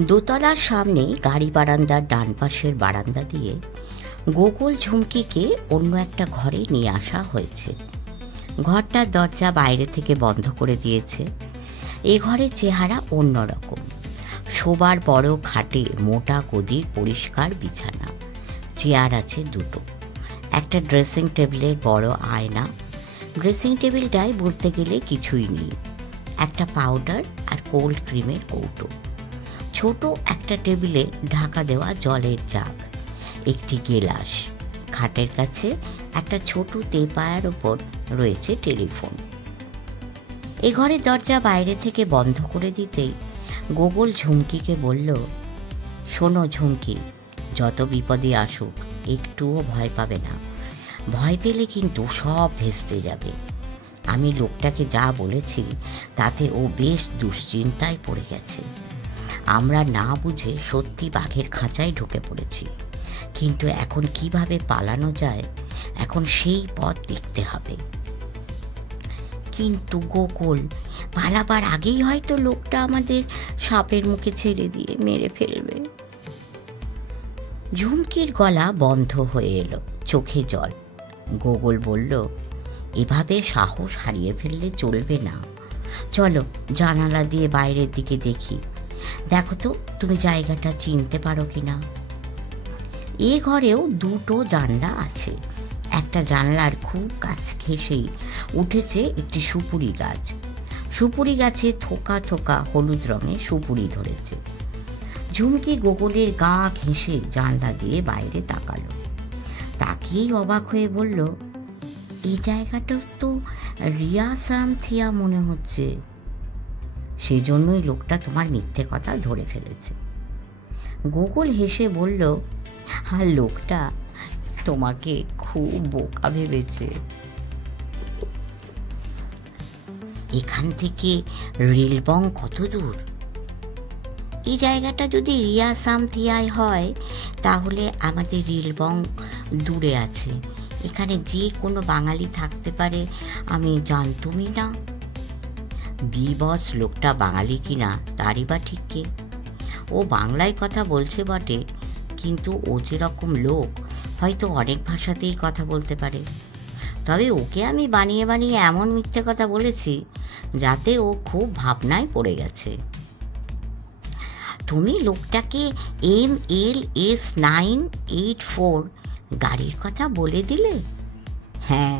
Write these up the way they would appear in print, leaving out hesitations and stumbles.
দোতলার সামনে গাড়ি বারান্দার ডান পাশের বারান্দা দিয়ে গোকুল ঝুমকিকে অন্য একটা ঘরে নিয়ে আসা হয়েছে। ঘরটার দরজা বাইরে থেকে বন্ধ করে দিয়েছে। এ ঘরের চেহারা অন্যরকম। শোবার বড় খাটে মোটা গদির পরিষ্কার বিছানা, চেয়ার আছে দুটো, একটা ড্রেসিং টেবিলের বড় আয়না। ড্রেসিং টেবিলটায় বলতে গেলে কিছুই নেই, একটা পাউডার আর কোল্ড ক্রিমের কৌটো। ছোট একটা টেবিলে ঢাকা দেওয়া জলের জাগ, একটি গেলাস। খাটের কাছে একটা ছোট তেপায়ার ওপর রয়েছে টেলিফোন। এ ঘরের দরজা বাইরে থেকে বন্ধ করে দিতেই গোকুল ঝুমকিকে বলল, শোনো ঝুমকি, যত বিপদে আসুক একটুও ভয় পাবে না। ভয় পেলে কিন্তু সব ভেস্তে যাবে। আমি লোকটাকে যা বলেছি তাতে ও বেশ দুশ্চিন্তায় পড়ে গেছে। আমরা না বুঝে সত্যি বাঘের খাঁচায় ঢুকে পড়েছি, কিন্তু এখন কিভাবে পালানো যায়, এখন সেই পথ দেখতে হবে। কিন্তু গোকুল, পালাবার আগেই হয়তো লোকটা আমাদের সাপের মুখে ছেড়ে দিয়ে মেরে ফেলবে। ঝুমকির গলা বন্ধ হয়ে এলো, চোখে জল। গোকুল বলল, এভাবে সাহস হারিয়ে ফেললে চলবে না। চলো জানালা দিয়ে বাইরের দিকে দেখি, দেখো তো তুমি জায়গাটা চিনতে পারো কিনা। এ ঘরেও দুটো জানলা আছে। একটা জানলার খুব কাছ ঘেঁষেই উঠেছে একটি সুপুরি গাছ। সুপুরি গাছে থোকা থোকা হলুদ রঙের সুপুরি ধরেছে। ঝুমকি গোকুলের গা ঘেঁষে জানলা দিয়ে বাইরে তাকালো। তাকিয়েই অবাক হয়ে বলল, এই জায়গাটা তো রিয়া সামথিয়া মনে হচ্ছে। সেজন্যই লোকটা তোমার মিথ্যে কথা ধরে ফেলেছে। গোকুল হেসে বলল, আর লোকটা তোমাকে খুব বোকা ভেবেছে। এখান থেকে রেলবং কত দূর? এই জায়গাটা যদি রিয়া সামথিয়ায় হয় তাহলে আমাদের রেলবং দূরে আছে। এখানে যে কোনো বাঙালি থাকতে পারে, আমি জানতুমই না। বিবস লোকটা বাঙালি কিনা তারই বা ঠিক কে? ও বাংলায় কথা বলছে বটে, কিন্তু ও যেরকম লোক হয়তো অনেক ভাষাতেই কথা বলতে পারে। তবে ওকে আমি বানিয়ে বানিয়ে এমন মিথ্যে কথা বলেছি যাতে ও খুব ভাবনায় পড়ে গেছে। তুমি লোকটাকে MLS 984 গাড়ির কথা বলে দিলে? হ্যাঁ,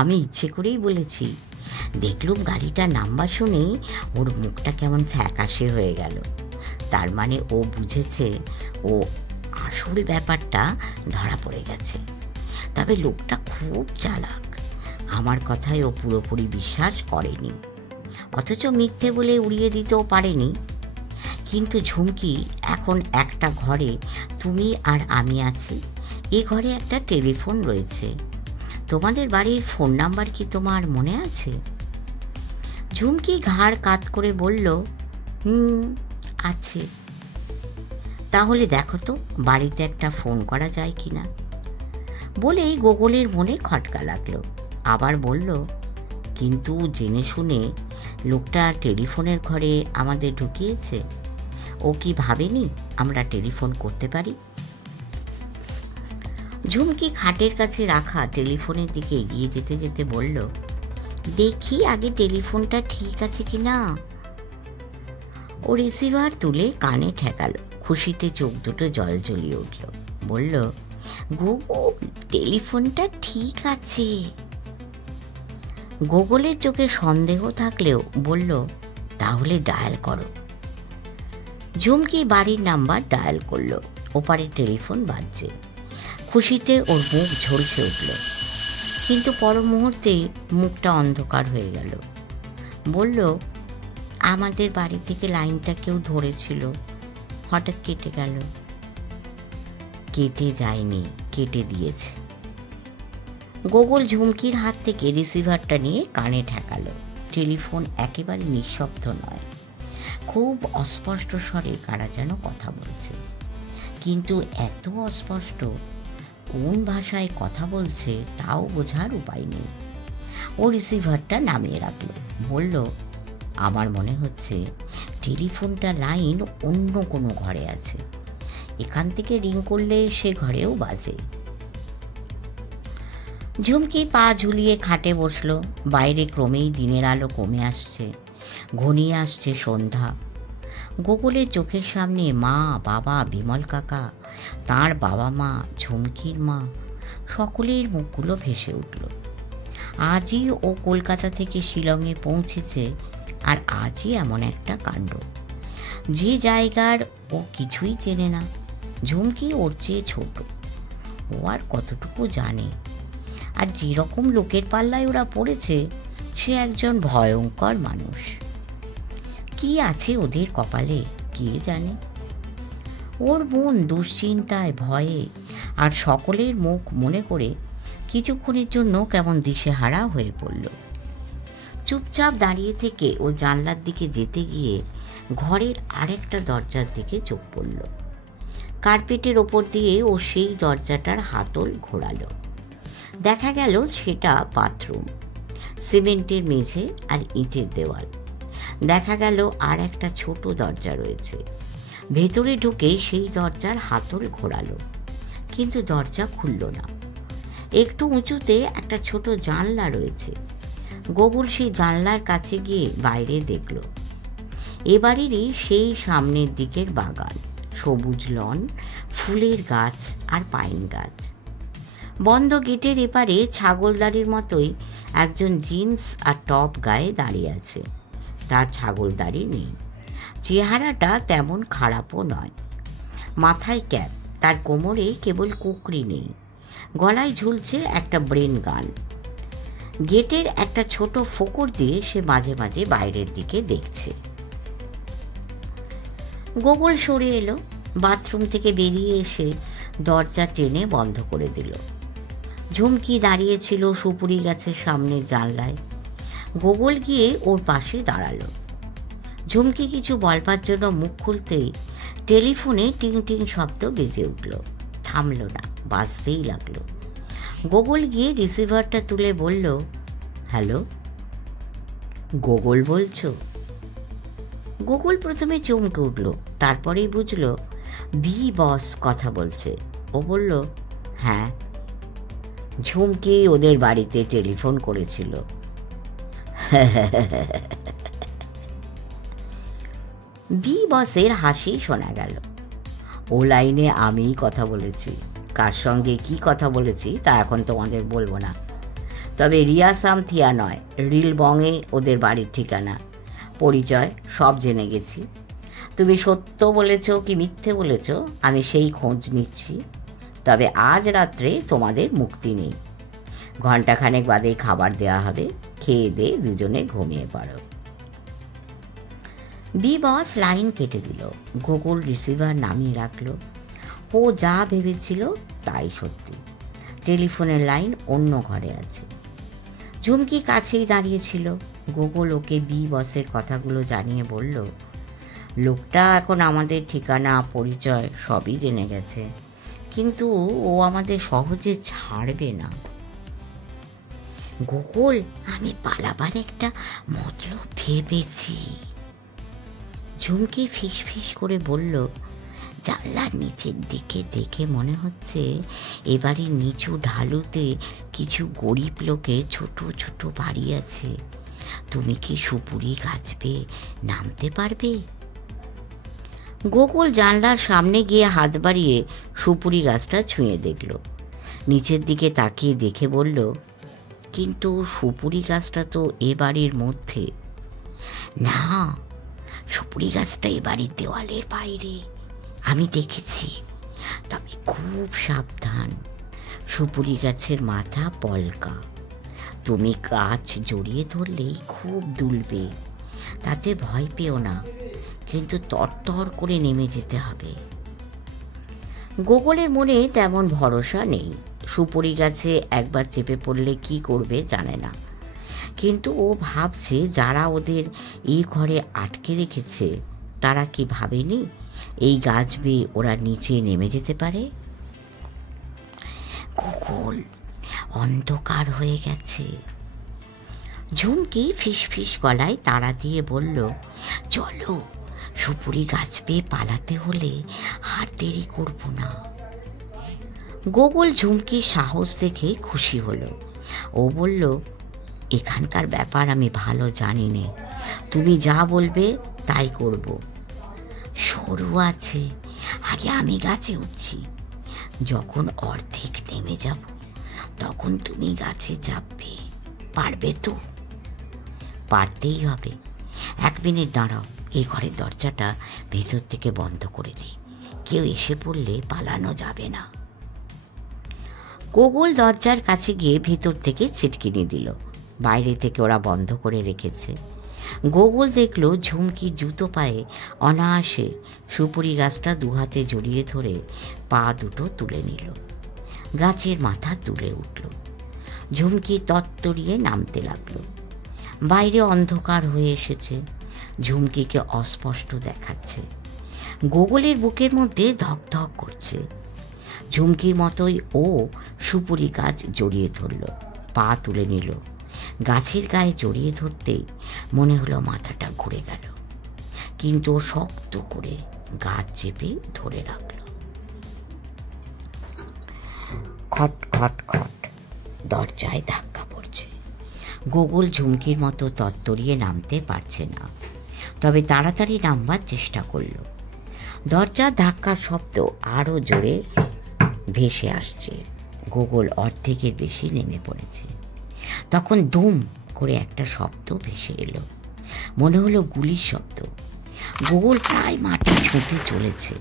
আমি ইচ্ছে করেই বলেছি। দেখলুম গাড়িটার নাম্বার শুনেই ওর মুখটা কেমন ফ্যাকাশে হয়ে গেল। তার মানে ও বুঝেছে ও আসল ব্যাপারটা ধরা পড়ে গেছে। তবে লোকটা খুব চালাক। আমার কথায় ও পুরোপুরি বিশ্বাস করেনি, অথচ মিথ্যে বলে উড়িয়ে দিতেও পারেনি। কিন্তু ঝুমকি, এখন একটা ঘরে তুমি আর আমি আছি। এ ঘরে একটা টেলিফোন রয়েছে। তোমাদের বাড়ির ফোন নাম্বার কি তোমার মনে আছে? ঝুমকি ঘাড় কাত করে বলল, আছে। তাহলে দেখো তো বাড়িতে একটা ফোন করা যায় কিনা। বলেই গোকুলের মনে খটকা লাগলো। আবার বলল, কিন্তু জেনে শুনে লোকটা টেলিফোনের ঘরে আমাদের ঢুকিয়েছে। ও কি ভাবেনি আমরা টেলিফোন করতে পারি? ঝুমকি খাটের কাছে রাখা টেলিফোনের দিকে এগিয়ে যেতে যেতে বলল, দেখি আগে টেলিফোনটা ঠিক আছে কিনা। ও রিসিভার তুলে কানে ঠেকালো। খুশিতে চোখ দুটো জল জ্বলিয়ে উঠল। বলল, গোকুল, টেলিফোনটা ঠিক আছে। গোকুলের চোখে সন্দেহ থাকলেও বলল, তাহলে ডায়াল করো। ঝুমকি বাড়ির নাম্বার ডায়াল করলো। ওপারে টেলিফোন বাজছে। খুশিতে ওর মুখ ঝলসে উঠল, কিন্তু পর মুহূর্তেই মুখটা অন্ধকার হয়ে গেল। বলল, আমাদের বাড়ি থেকে লাইনটা কেউ ধরেছিল, হঠাৎ কেটে গেল। কেটে যায়নি, কেটে দিয়েছে। গোকুল ঝুমকির হাত থেকে রিসিভারটা নিয়ে কানে ঠেকালো। টেলিফোন একেবারে নিঃশব্দ নয়, খুব অস্পষ্ট স্বরে কারা যেন কথা বলছে। কিন্তু এত অস্পষ্ট, কোন ভাষায় কথা বলছে তাও বোঝার উপায় নেই। ও রিসিভারটা নামিয়ে রাখলো। বলল, আমার মনে হচ্ছে টেলিফোনটা লাইন অন্য কোনো ঘরে আছে। এখান থেকে রিং করলে সে ঘরেও বাজে। ঝুমকি পা ঝুলিয়ে খাটে বসল। বাইরে ক্রমেই দিনের আলো কমে আসছে, ঘনিয়ে আসছে সন্ধ্যা। গোকুলের চোখের সামনে মা, বাবা, বিমল কাকা, তাঁর বাবা মা, ঝুমকির মা, সকলের মুখগুলো ভেসে উঠল। আজই ও কলকাতা থেকে শিলংয়ে পৌঁছেছে, আর আজই এমন একটা কাণ্ড, যে জায়গার ও কিছুই চেনে না। ঝুমকি ওর চেয়ে ছোট, ও আর কতটুকু জানে। আর যেরকম লোকের পাল্লায় ওরা পড়েছে, সে একজন ভয়ঙ্কর মানুষ। কি আছে ওদের কপালে কে জানে। ওর মন দুশ্চিন্তায়, ভয়ে আর সকলের মুখ মনে করে কিছুক্ষণের জন্য কেমন দিশেহারা হয়ে পড়ল। চুপচাপ দাঁড়িয়ে থেকে ও জানলার দিকে যেতে গিয়ে ঘরের আরেকটা দরজার দিকে চোখ পড়ল। কার্পেটের ওপর দিয়ে ও সেই দরজাটার হাতল ঘোরালো। দেখা গেল সেটা বাথরুম। সিমেন্টের মেঝে আর ইটের দেওয়াল। দেখা গেল আর একটা ছোট দরজা রয়েছে। ভেতরে ঢুকে সেই দরজার হাতল ঘোরালো, কিন্তু দরজা খুলল না। একটু উঁচুতে একটা ছোট জানলা রয়েছে। গোকুল সেই জানলার কাছে গিয়ে বাইরে দেখল। এবারেরই সেই সামনের দিকের বাগান, সবুজ লন, ফুলের গাছ আর পাইন গাছ। বন্ধ গেটের এপারে ছাগলদারির মতোই একজন জিন্স আর টপ গায়ে দাঁড়িয়ে আছে। তার ছাগলদারি নেই, চেহারাটা তেমন খারাপও নয়। মাথায় ক্যাপ, তার কোমরে কেবল কুকরি নেই, গলায় ঝুলছে একটা ব্রেন গান। গেটের একটা ছোট ফোকর দিয়ে সে মাঝে মাঝে বাইরের দিকে দেখছে। গোকুল সরে এলো, বাথরুম থেকে বেরিয়ে এসে দরজা টেনে বন্ধ করে দিল। ঝুমকি দাঁড়িয়েছিল সুপুরি গাছের সামনের জানলায়। গোকুল গিয়ে ওর পাশে দাঁড়ালো। ঝুমকি কিছু বলবার জন্য মুখ খুলতেই টেলিফোনে টিং টিং শব্দ বেজে উঠল। থামল না, বাজতেই লাগলো। গোকুল গিয়ে রিসিভারটা তুলে বলল, হ্যালো, গোকুল বলছো? গোকুল প্রথমে চমকে উঠল, তারপরেই বুঝল বি বস কথা বলছে। ও বলল, হ্যাঁ। ঝুমকি ওদের বাড়িতে টেলিফোন করেছিল। বি বসের হাসি শোনা গেল। ও লাইনে আমিই কথা বলেছি। কার সঙ্গে কি কথা বলেছি তা এখন তোমাদের বলবো না, তবে রিয়া সামথিয়া নয়, রিলবংয়ে ওদের বাড়ির ঠিকানা, পরিচয় সব জেনে গেছি। তুমি সত্য বলেছ কি মিথ্যে বলেছ আমি সেই খোঁজ নিচ্ছি। তবে আজ রাত্রে তোমাদের মুক্তি নেই। ঘণ্টাখানেক বাদেই খাবার দেওয়া হবে, খেয়ে দিয়ে দুজনে ঘুমিয়ে পড়ো। বি বস লাইন কেটে দিল। গোকুল রিসিভার নামিয়ে রাখলো। ও যা ভেবেছিল তাই সত্যি, টেলিফোনের লাইন অন্য ঘরে আছে। ঝুমকি কাছেই দাঁড়িয়েছিল। গোকুল ওকে বি বসের কথাগুলো জানিয়ে বলল, লোকটা এখন আমাদের ঠিকানা, পরিচয় সবই জেনে গেছে, কিন্তু ও আমাদের সহজে ছাড়বে না। গোকুল, আমি পালাবার একটা মতলব ভেবেছি। ঝুমকি ফিস ফিস করে বলল, জানলার নিচের দিকে দেখে মনে হচ্ছে এবারে নিচু ঢালুতে কিছু গরিব লোকে ছোট ছোট বাড়ি আছে। তুমি কি সুপুরি গাছ পেয়ে নামতে পারবে? গোকুল জানলার সামনে গিয়ে হাত বাড়িয়ে সুপুরি গাছটা ছুঁয়ে দেখল। নিচের দিকে তাকিয়ে দেখে বলল, কিন্তু সুপুরি গাছটা তো এ বাড়ির মধ্যে। না, সুপুরি গাছটা এ বাড়ির দেওয়ালের বাইরে, আমি দেখেছি। তবে খুব সাবধান, সুপুরি গাছের মাথা পলকা। তুমি গাছ জড়িয়ে ধরলেই খুব দুলবে। তাতে ভয় পেও না, কিন্তু তরতর করে নেমে যেতে হবে। গোকুলের মনে তেমন ভরসা নেই। সুপুরি গাছে একবার চেপে পড়লে কি করবে জানে না, কিন্তু ও ভাবছে যারা ওদের এই ঘরে আটকে রেখেছে তারা কি ভাবেনি এই গাছ বেয়ে ওরা নিচে নেমে যেতে পারে। গোকুল, অন্ধকার হয়ে গেছে। ঝুমকি ফিস ফিস গলায় তাড়া দিয়ে বলল, চলো সুপুরি গাছ পেয়ে পালাতে হলে আর দেরি করব না। গোকুল ঝুমকির সাহস দেখে খুশি হলো। ও বলল, এখানকার ব্যাপার আমি ভালো জানি নে, তুমি যা বলবে তাই করব। সরু আছে, আগে আমি গাছে উঠছি, যখন অর্ধেক নেমে যাব তখন তুমি গাছে চাপবে, পারবে তো? পারতেই হবে। 1 মিনিট দাঁড়াও, এই ঘরের দরজাটা ভেতর থেকে বন্ধ করে দিই, কেউ এসে পড়লে পালানো যাবে না। গোকুল দরজার কাছে গিয়ে ভেতর থেকে ছিটকিনি দিল। বাইরে থেকে ওরা বন্ধ করে রেখেছে। গোকুল দেখল ঝুমকি জুতো পায়ে অনায়াসে সুপুরি গাছটা 2 হাতে জড়িয়ে ধরে পা দুটো তুলে নিল। গাছের মাথা তুলে উঠল। ঝুমকি তত্তরিয়ে নামতে লাগলো। বাইরে অন্ধকার হয়ে এসেছে, ঝুমকিকে অস্পষ্ট দেখাচ্ছে। গোকুলের বুকের মধ্যে ধক ধক করছে। ঝুমকির মতোই ও সুপুরি গাছ জড়িয়ে ধরল, পা তুলে নিল। গাছের গায়ে জড়িয়ে ধরতেই মনে হলো মাথাটা ঘুরে গেল, কিন্তু ও শক্ত করে গাছ চেপে ধরে রাখল। খট খট খট দরজায় ধাক্কা পড়ছে। গোকুল ঝুমকির মতো তত্তরিয়ে নামতে পারছে না, তবে তাড়াতাড়ি নামবার চেষ্টা করল। দরজার ধাক্কার শব্দ আরো জোরে ভেসে আসছে। গোকুল অর্ধেকের বেশি নেমে পড়েছে। তখন দুম করে একটা শব্দ ভেসে এলো, মনে হলো গুলির শব্দ। গোকুল প্রায় মাটি ছুঁতে চলেছে।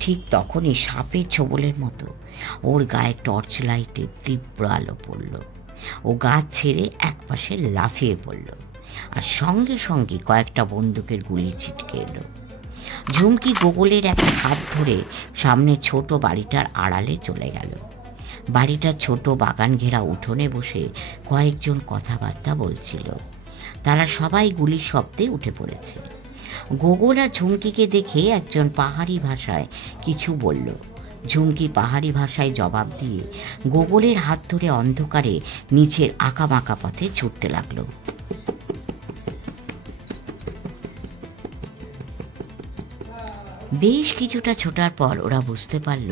ঠিক তখনই সাপের ছোবলের মতো ওর গায়ে টর্চ লাইটের তীব্র আলো পড়ল। ও গাছ ছেড়ে একপাশে লাফিয়ে পড়ল, আর সঙ্গে সঙ্গে কয়েকটা বন্দুকের গুলি ছিটকে এলো। ঝুমকি গোকুলের একটা হাত ধরে সামনে ছোট বাড়িটার আড়ালে চলে গেল। বাড়িটার ছোট বাগান ঘেরা উঠোনে বসে কয়েকজন কথাবার্তা বলছিল। তারা সবাই গুলির শব্দে উঠে পড়েছে। গোকুল আর ঝুমকিকে দেখে একজন পাহাড়ি ভাষায় কিছু বলল। ঝুমকি পাহাড়ি ভাষায় জবাব দিয়ে গোকুলের হাত ধরে অন্ধকারে নিচের আঁকাবাঁকা পথে ছুটতে লাগলো। বেশ কিছুটা ছোটার পর ওরা বুঝতে পারল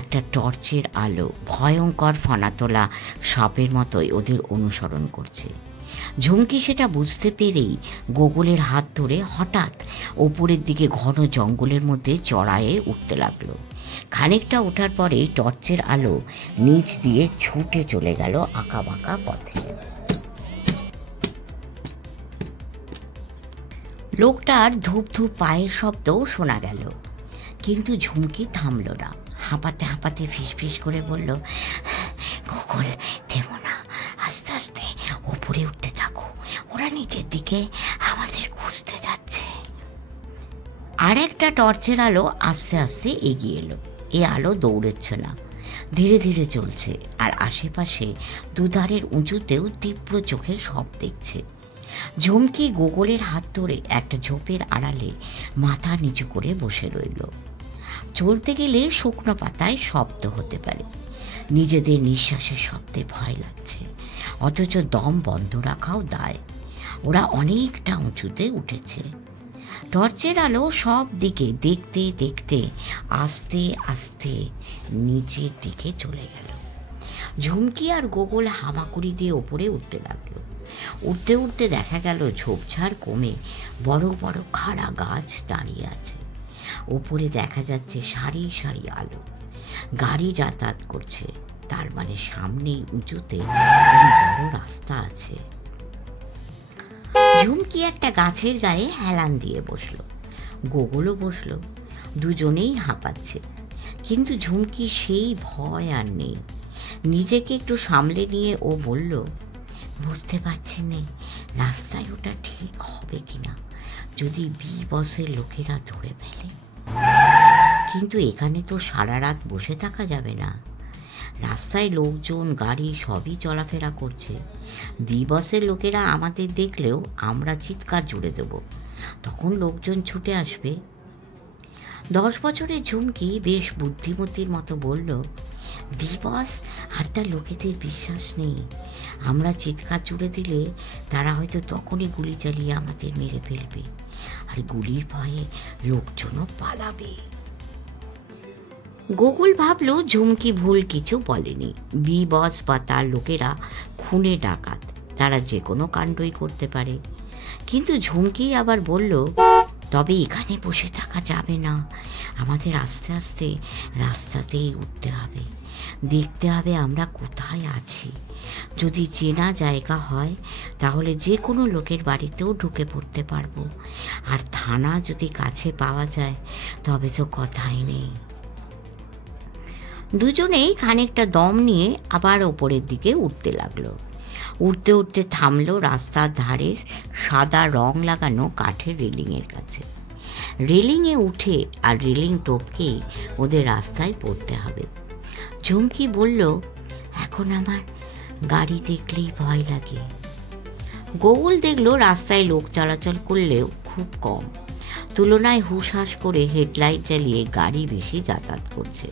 একটা টর্চের আলো ভয়ঙ্কর ফনা তোলা সাপের মতোই ওদের অনুসরণ করছে। ঝুমকি সেটা বুঝতে পেরেই গোকুলের হাত ধরে হঠাৎ ওপরের দিকে ঘন জঙ্গলের মধ্যে চড়ায়ে উঠতে লাগলো। খানিকটা ওঠার পরেই টর্চের আলো নিচ দিয়ে ছুটে চলে গেল আঁকাবাঁকা পথে। লোকটার ধূপ ধূপ পায়ের শব্দও শোনা গেল, কিন্তু ঝুমকি থামল না। হাঁপাতে হাঁপাতে ফিসফিস করে বলল, গোকুল থেমো না, আস্তে আস্তে ওপরে উঠতে থাকো, ওরা নিচের দিকে আমাদের খুঁজতে যাচ্ছে। আর একটা টর্চের আলো আস্তে আস্তে এগিয়ে এলো। এ আলো দৌড়েচ্ছে না, ধীরে ধীরে চলছে, আর আশেপাশে দুধারের উঁচুতেও তীব্র চোখে সব দেখছে। ঝুমকি গোকুলের হাত ধরে একটা ঝোপের আড়ালে মাথা নিচু করে বসে রইল। চলতে গেলে শুকনো পাতায় শব্দ হতে পারে। নিজেদের নিঃশ্বাসের শব্দে ভয় লাগছে, অথচ দম বন্ধ রাখাও দায়। ওরা অনেকটা উঁচুতে উঠেছে। টর্চের আলো সব দিকে দেখতে দেখতে আস্তে আস্তে নিচের দিকে চলে গেল। ঝুমকি আর গোকুল হামাকুড়ি দিয়ে ওপরে উঠতে লাগলো। উঠতে উঠতে দেখা গেল ঝোপঝাড় কমে বড় বড় খাড়া গাছ দাঁড়িয়ে আছে। ওপরে দেখা যাচ্ছে সারি সারি আলো, গাড়ি যাতায়াত করছে, তার মানে সামনেই উঁচুতে বড় রাস্তা আছে। ঝুমকি একটা গাছের গায়ে হেলান দিয়ে বসলো, গোকুলও বসলো। দুজনেই হাঁপাচ্ছে, কিন্তু ঝুমকি সেই ভয় আর নেই। নিজেকে একটু সামলে নিয়ে ও বলল, বুঝতে পারছেন না রাস্তায় ওটা ঠিক হবে কিনা, যদি বি বসের লোকেরা ধরে ফেলে। কিন্তু এখানে তো সারা রাত বসে থাকা যাবে না। রাস্তায় লোকজন গাড়ি সবই চলাফেরা করছে। বি বসের লোকেরা আমাদের দেখলেও আমরা চিৎকার জুড়ে দেব, তখন লোকজন ছুটে আসবে। 10 বছরের ঝুমকি বেশ বুদ্ধিমতীর মতো বলল, দিবস আর তার লোকেদের বিশ্বাস নেই। আমরা চিৎকার জুড়ে দিলে তারা হয়তো তখনই গুলি চালিয়ে আমাদের মেরে ফেলবে, আর গুলির ভয়ে লোকজনও পালাবে। গোকুল ভাবল ঝুমকি ভুল কিছু বলেনি। বস বা তার লোকেরা খুনে ডাকাত, তারা যে কোনো কাণ্ডই করতে পারে। কিন্তু ঝুমকি আবার বলল, তবে এখানে বসে থাকা যাবে না, আমাদের আস্তে আস্তে রাস্তাতেই উঠতে হবে, দেখতে হবে আমরা কোথায় আছি। যদি চেনা জায়গা হয় তাহলে যে কোনো লোকের বাড়িতেও ঢুকে পড়তে পারবো, আর থানা যদি কাছে পাওয়া যায় তবে তো কথাই নেই। দুজনেই খানিকটা দম নিয়ে আবার ওপরের দিকে উঠতে লাগলো। উঠতে উঠতে থামলো রাস্তার ধারের সাদা রং লাগানো কাঠের রেলিংয়ের কাছে। রেলিংয়ে উঠে আর রেলিং টপকে ওদের রাস্তায় পড়তে হবে। ঝুমকি বলল, এখন আমার গাড়ি দেখলেই ভয় লাগে। গোকুল দেখলো রাস্তায় লোক চলাচল করলেও খুব কম, তুলনায় হুঁশহাস করে হেডলাইট জ্বালিয়ে গাড়ি বেশি যাতায়াত করছে।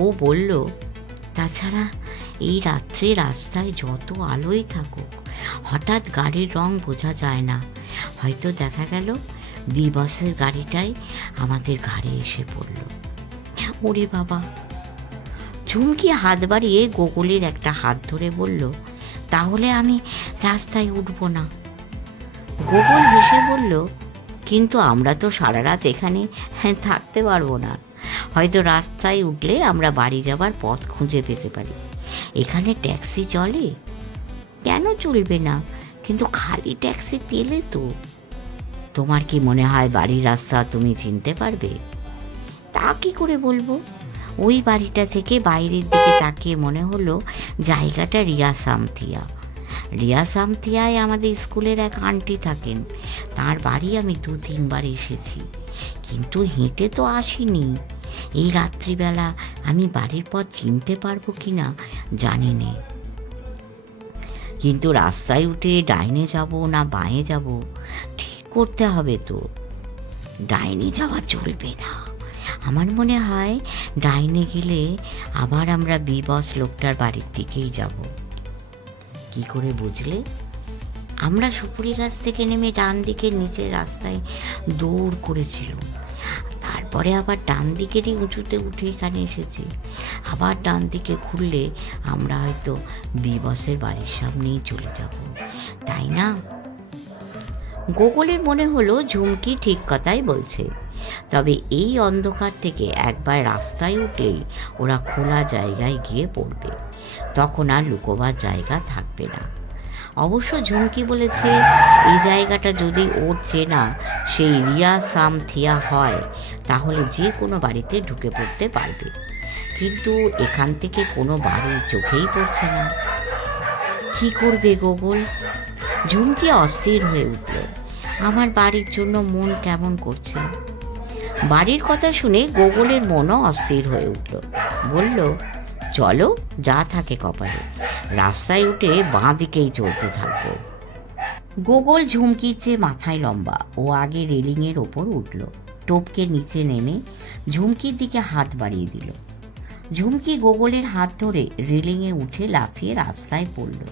ও বলল, তাছাড়া এই রাত্রে রাস্তায় যত আলোই থাকুক হঠাৎ গাড়ির রং বোঝা যায় না, হয়তো দেখা গেল বসের গাড়িটাই আমাদের ঘাড়ে এসে পড়ল। ওরে বাবা! ঝুমকি হাত বাড়িয়ে গোকুলের একটা হাত ধরে বলল, তাহলে আমি রাস্তায় উঠব না। গোকুল হেসে বলল, কিন্তু আমরা তো সারা রাত এখানে থাকতে পারবো না, হয়তো রাস্তায় উঠলে আমরা বাড়ি যাবার পথ খুঁজে পেতে পারি। এখানে ট্যাক্সি চলে? কেন চলবে না, কিন্তু খালি ট্যাক্সি পেলে তো। তোমার কি মনে হয় বাড়ির রাস্তা তুমি চিনতে পারবে? তা কি করে বলবো? ওই বাড়িটা থেকে বাইরের দিকে তাকিয়ে মনে হলো জায়গাটা রিয়া সামথিয়ায় আমাদের স্কুলের এক আন্টি থাকেন, তার বাড়ি আমি 2-3 বার এসেছি, কিন্তু হেঁটে তো আসিনি। এই রাত্রিবেলা আমি বাড়ির পথ চিনতে পারবো কিনা জানি নে, কিন্তু রাস্তায় উঠে ডাইনে যাব না বাঁয়ে যাব ঠিক করতে হবে তো। ডাইনে যাওয়া চলবে না, আমার মনে হয় ডাইনে গেলে আবার আমরা বস লোকটার বাড়ির দিকেই যাব। কি করে বুঝলে? আমরা সুপুরি গাছ থেকে নেমে ডান দিকে নিচের রাস্তায় দৌড় করেছিলাম, তারপরে আবার ডান দিকেরই উঁচুতে উঠে এখানে এসেছি। আবার ডান দিকে ঘুরলে আমরা হয়তো বসের বাড়ির সামনেই চলে যাব, তাই না? গোকুলের মনে হলো ঝুমকি ঠিক কথাই বলছে, তবে এই অন্ধকার থেকে একবার রাস্তায় উঠলেই ওরা খোলা জায়গায় গিয়ে পড়বে, তখন আর লুকোবার জায়গা থাকবে না। অবশ্য ঝুমকি বলেছে এই জায়গাটা যদি ওর চেনা সেই রিয়া সামথিয়া হয় তাহলে যে কোনো বাড়িতে ঢুকে পড়তে পারবে, কিন্তু এখান থেকে কোনো বাড়ি চোখেই পড়ছে না। কি করবে গোকুল? ঝুমকি অস্থির হয়ে উঠল। আমার বাড়ির জন্য মন কেমন করছে। বাড়ির কথা শুনে গোকুলের মনও অস্থির হয়ে উঠল। বলল, চলো যা থাকে কপালে, রাস্তায় উঠে বাঁ দিকেই চলতে থাকবো। গোকুল ঝুমকির চেয়ে মাথায় লম্বা, ও আগে রেলিংয়ের ওপর উঠল, টপকে নিচে নেমে ঝুমকির দিকে হাত বাড়িয়ে দিল। ঝুমকি গোকুলের হাত ধরে রেলিংয়ে উঠে লাফিয়ে রাস্তায় পড়ল।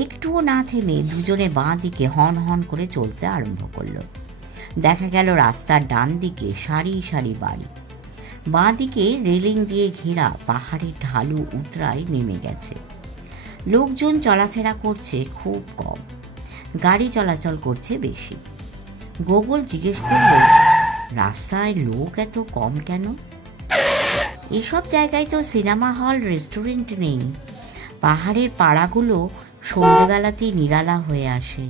একটুও না থেমে দুজনে বাঁ দিকে হন হন করে চলতে আরম্ভ করলো। দেখা গেল রাস্তার ডান দিকে সারি সারি বাড়ি, বাঁ দিকে রেলিং দিয়ে ঘেরা পাহাড়ি ঢালু উতরায় নেমে গেছে। লোকজন চলাফেরা করছে খুব কম, গাড়ি চলাচল করছে বেশি। গোকুল জিজ্ঞেস করল, রাস্তায় লোক এত কম কেন? এসব জায়গায় তো সিনেমা হল রেস্টুরেন্ট নেই। পাহাড়ের পাড়াগুলো সন্ধ্যেবেলাতেই নিরালা হয়ে আসে,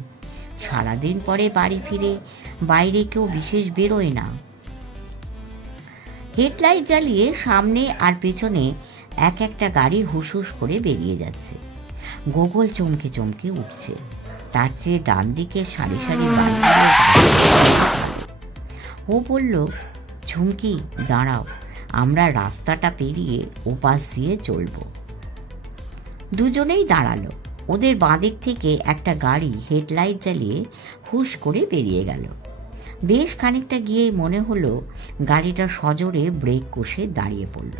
সারাদিন পরে বাড়ি ফিরে বাইরে কেউ বিশেষ বেরোয় না। হেডলাইট জ্বালিয়ে সামনে আর পেছনে এক একটা গাড়ি হুসহুস করে বেরিয়ে যাচ্ছে। গোকুল চমকে চমকে উঠছে। তার চেয়ে ডান দিকে সারি সারি বাড়িগুলো। ও বলল, ঝুমকি দাঁড়াও, আমরা রাস্তাটা পেরিয়ে ওপাশ দিয়ে চলব। দুজনেই দাঁড়ালো। ওদের বাঁদিক থেকে একটা গাড়ি হেডলাইট জ্বালিয়ে হুশ করে বেরিয়ে গেল। বেশ খানিকটা গিয়েই মনে হলো গাড়িটা সজোরে ব্রেক কষে দাঁড়িয়ে পড়ল।